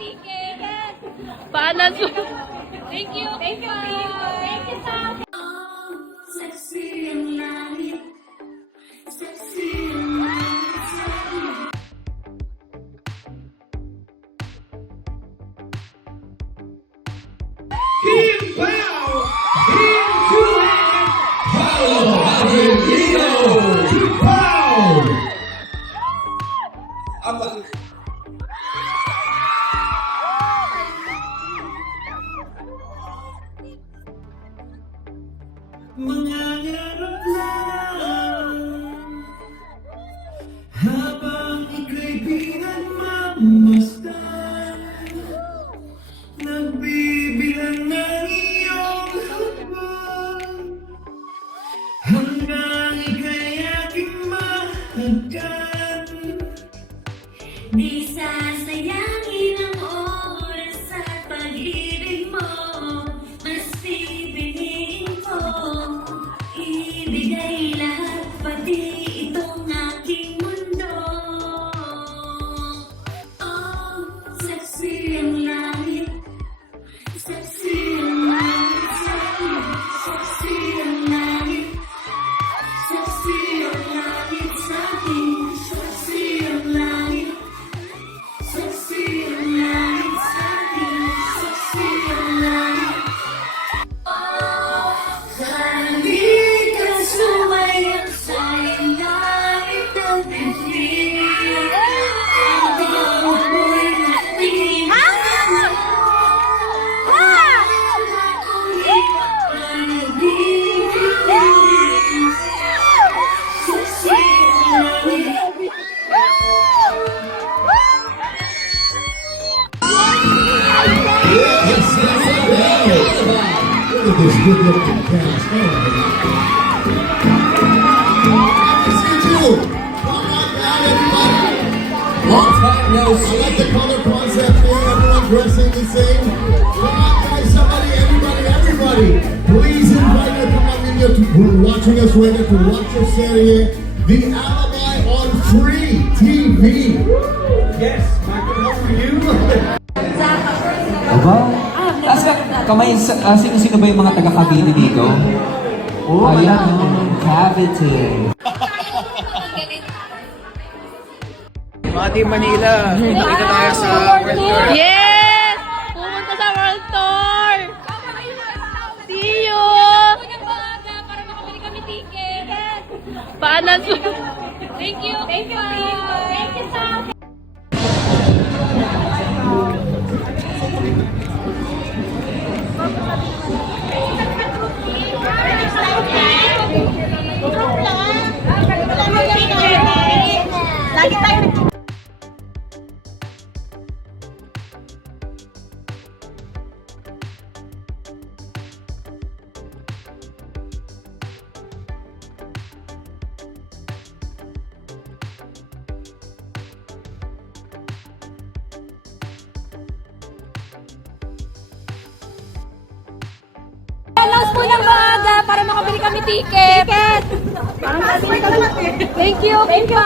ticket. Panas mo. Thank you. Thank you, Tito. Thank you, Sam. Sexy ang langit. Sexy ang langit sa akin. Kim Pao! Kim Julian! Paolo Avelino! Kim Pao! Mangangarap lang habang ika'y pinagmamasdan, nagbibilang ng iyong habang hanggang ika'y aking mahagkan. Di sasayangin ang oras at pag-ibig mo. Mas pipiliin ko ibigay lahat, pati itong aking mundo. Oh, sexy ang langit. Sexy ang langit sa akin. Sexy ang langit. Sexy ang langit sa akin. Sexy ang langit. Sexy ang langit sa akin. Sexy ang langit. Halika sumayaw sa ilalim ng bibig. Ang amoy na tingin Sexy ang langit. Yes, look at this good-looking cast. Oh, see you. Come on down, everybody. Long time no I like the color concept here. Everyone dressing the same. Come on, guys. Somebody, everybody. Please invite your pamilya to who are watching us right now to watch your serie, The Alibi on Free TV. Yes, microphone for you. Aba? Taas ka, kamay, sino-sino ba yung mga taga-Cavite dito? Oh, ayan, Cavite. Mga Team Manila, kita tayo sa World Tour. Yes! Pumunta sa World Tour! See you! Para makabili kami ticket. Panas mo. Thank you. Thank you, Tito. Thank you, Sam. Lagi tayo Announce po ng maaga para makabili kami ticket. Thank you. Thank you.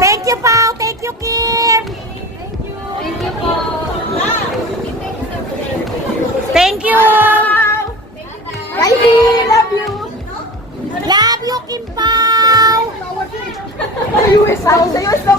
Thank you, Pao. Thank you, Kim. Thank you po. Thank you. Baby, love you. Love you, Kim Pao. Sa US daw. Sa US daw.